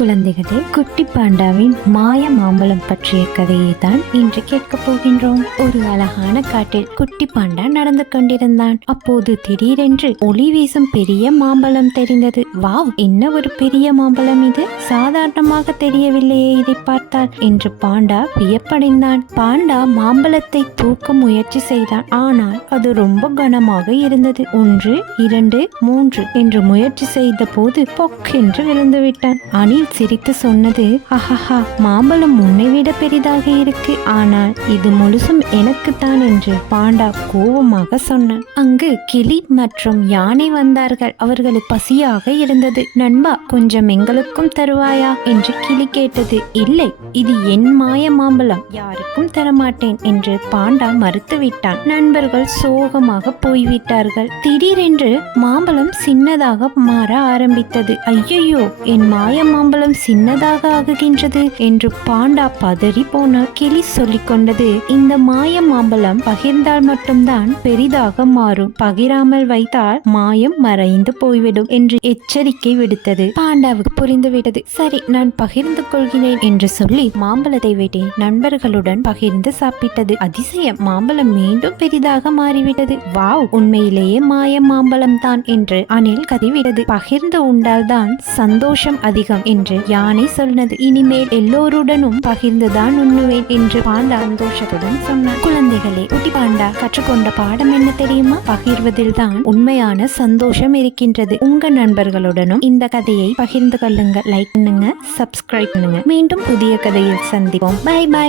குழந்தைகளே, குட்டி பாண்டாவின் மாய மாம்பழம் பற்றிய கதையை தான் இன்று கேட்க போகின்றோம். ஒரு அழகான காட்டில் குட்டி பாண்டா நடந்து கொண்டிருந்தான். அப்போது திடீரென்று ஒளி வீசும் பெரிய மாம்பழம் தெரிந்தது. வாவ், என்ன ஒரு பெரிய மாம்பழம் இது! சாதாரணமாக தெரியவில்லையே இதை பார்த்தால் என்று பாண்டா வியப்படைந்தான். பாண்டா மாம்பழத்தை தூக்க முயற்சி செய்தான். ஆனால் அது ரொம்ப கனமாக இருந்தது. 1 2 3 என்று முயற்சி செய்த போது பொக்கென்று விழுந்து விட்டான். அணில் சிரித்து சொன்னது, அஹஹா, மாம்பழம் உன்னை விட பெரிதாக இருக்கு, ஆனால் இது முழுசும் எனக்குத்தான் என்று பாண்டா கோபமாக சொன்னான். அங்கு கிளி மற்றும் யானை வந்தார்கள். அவர்களுக்கு பசியாக இருந்தது. நண்பா, கொஞ்சம் எங்களுக்கும் தருவாயா என்று கிளி கேட்டது. இல்லை, இது என் மாய மாம்பழம், யாருக்கும் தரமாட்டேன் என்று பாண்டா மறுத்துவிட்டான். நண்பர்கள் சோகமாக போய்விட்டார்கள். திடீரென்று மாம்பழம் சின்னதாக மாற ஆரம்பித்தது. ஐயையோ, என் மாய மாம்பழம் சின்னதாக ஆகுகின்றது என்று பாண்டா பதறி போனார். கிளி சொல்லிக் கொண்டது, இந்த மாய மாம்பழம் பகிர்ந்தால் மட்டும்தான் பெரிதாக மாறும், பகிராமல் வைத்தால் மாயம் மறைந்து போய்விடும் என்று எச்சரிக்கை விடுத்தது. பாண்டாவுக்கு புரிந்துவிட்டது. சரி, நான் பகிர்ந்து கொள்கிறேன் என்று சொல்லி மாம்பழத்தை வெட்டி நண்பர்களுடன் பகிர்ந்து சாப்பிட்டது. அதிசயம், மாம்பழம் மீண்டும் பெரிதாக மாறிவிட்டது. வாவ், உண்மையிலேயே மாய மாம்பழம் தான் என்று அணில் கதிவிட்டது. பகிர்ந்து உண்டால்தான் சந்தோஷம் அதிகம் என்று யானை சொன்னது. இனிமேல் எல்லோருடனும் பகிர்ந்துதான் உண்ணுவேன் என்று பாண்டா சந்தோஷத்துடன் சொன்னார். குழந்தைகளே, குட்டி பாண்டா கற்றுக்கொண்ட பாடம் என்ன தெரியுமா? பகிர்வதில் தான் உண்மையான சந்தோஷம் இருக்கின்றது. உங்க நண்பர்களுடனும் இந்த கதையை பகிர்ந்து கொள்ளுங்க. லைக் பண்ணுங்க, சப்ஸ்கிரைப் பண்ணுங்க. மீண்டும் புதிய கதையில் சந்திப்போம். Bye by.